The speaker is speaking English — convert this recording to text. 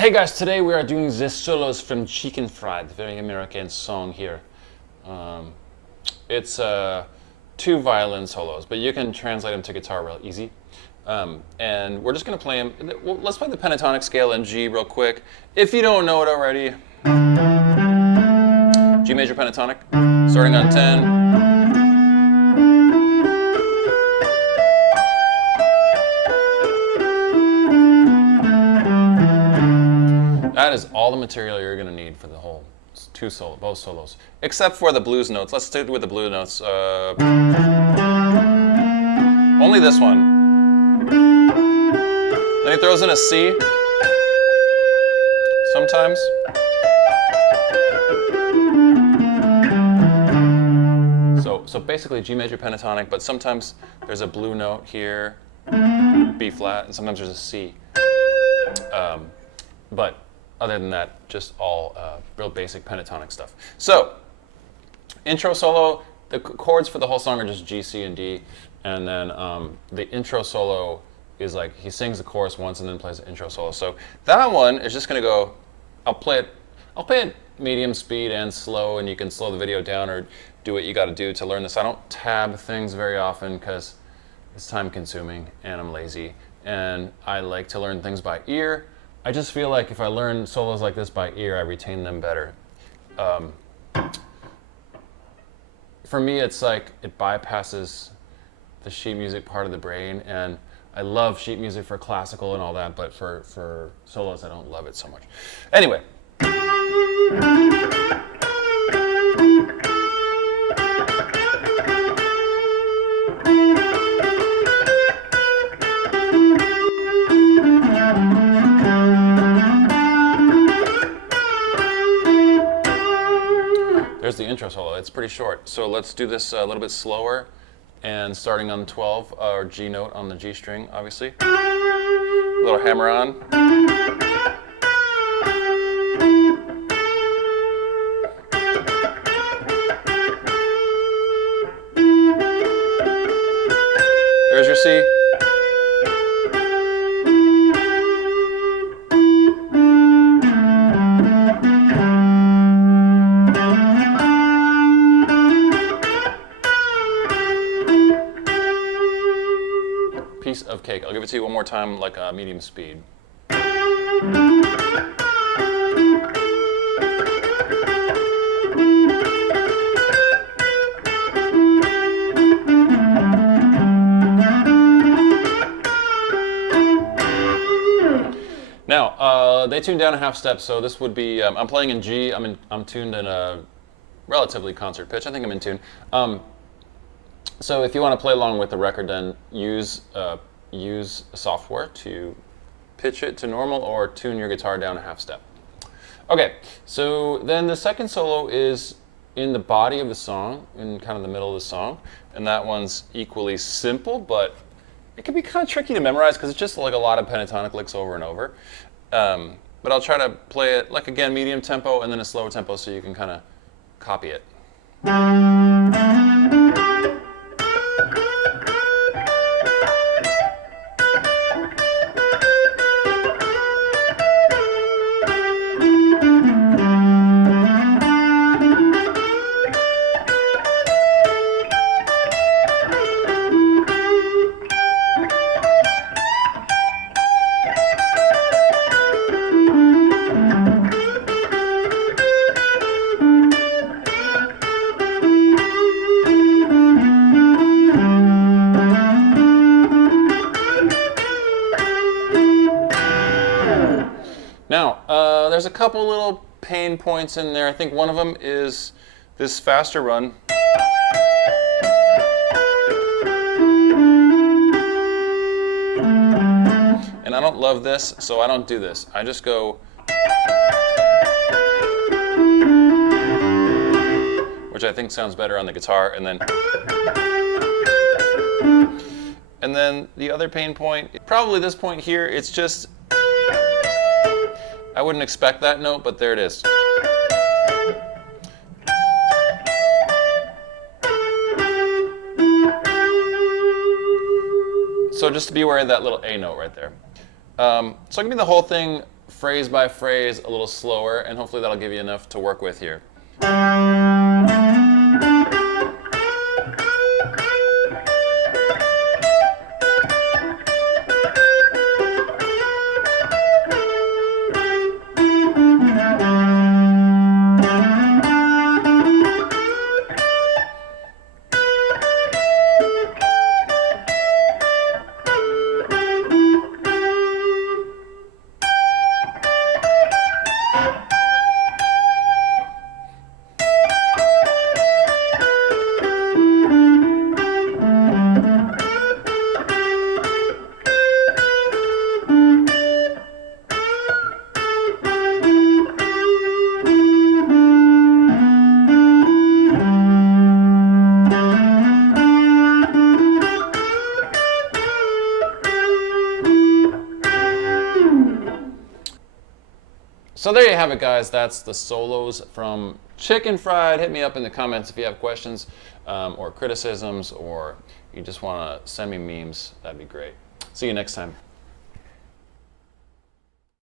Hey guys, today we are doing the solos from Chicken Fried, very American song here. It's two violin solos, but you can translate them to guitar real easy. And we're just going to play them. Well, let's play the pentatonic scale in G real quick. If you don't know it already, G major pentatonic, starting on 10. That is all the material you're going to need for the whole both solos, except for the blues notes. Let's stick with the blues notes. Only this one. Then he throws in a C sometimes. So basically G major pentatonic, but sometimes there's a blue note here, B flat, and sometimes there's a C. But other than that, just all real basic pentatonic stuff. So, intro solo, the chords for the whole song are just G, C, and D. And then the intro solo is like, he sings the chorus once and then plays the intro solo. So that one is just gonna go, I'll play it medium speed and slow, and you can slow the video down or do what you gotta do to learn this. I don't tab things very often because it's time consuming and I'm lazy. And I like to learn things by ear. I just feel like if I learn solos like this by ear, I retain them better. For me, it's like it bypasses the sheet music part of the brain, and I love sheet music for classical and all that, but for solos, I don't love it so much. Anyway. There's the intro solo. It's pretty short. So let's do this a little bit slower and starting on 12, or G note on the G string, obviously. A little hammer on. There's your C. Piece of cake. I'll give it to you one more time, like a medium speed. Now, they tuned down a half step, so this would be, I'm playing in G, I'm tuned in a relatively concert pitch. I think I'm in tune. So if you want to play along with the record, then use software to pitch it to normal or tune your guitar down a half step. Okay, so then the second solo is in the body of the song, in kind of the middle of the song, and that one's equally simple, but it can be kind of tricky to memorize because it's just like a lot of pentatonic licks over and over. But I'll try to play it, like again, medium tempo and then a slower tempo so you can kind of copy it. Now, there's a couple little pain points in there. I think one of them is this faster run. And I don't love this, so I don't do this. I just go, which I think sounds better on the guitar, and then the other pain point, probably this point here, it's just, I wouldn't expect that note, but there it is. So just to be aware of that little A note right there. So I'll give you the whole thing phrase by phrase, a little slower, and hopefully that'll give you enough to work with here. So there you have it, guys. That's the solos from Chicken Fried. Hit me up in the comments if you have questions or criticisms, or you just want to send me memes. That'd be great. See you next time.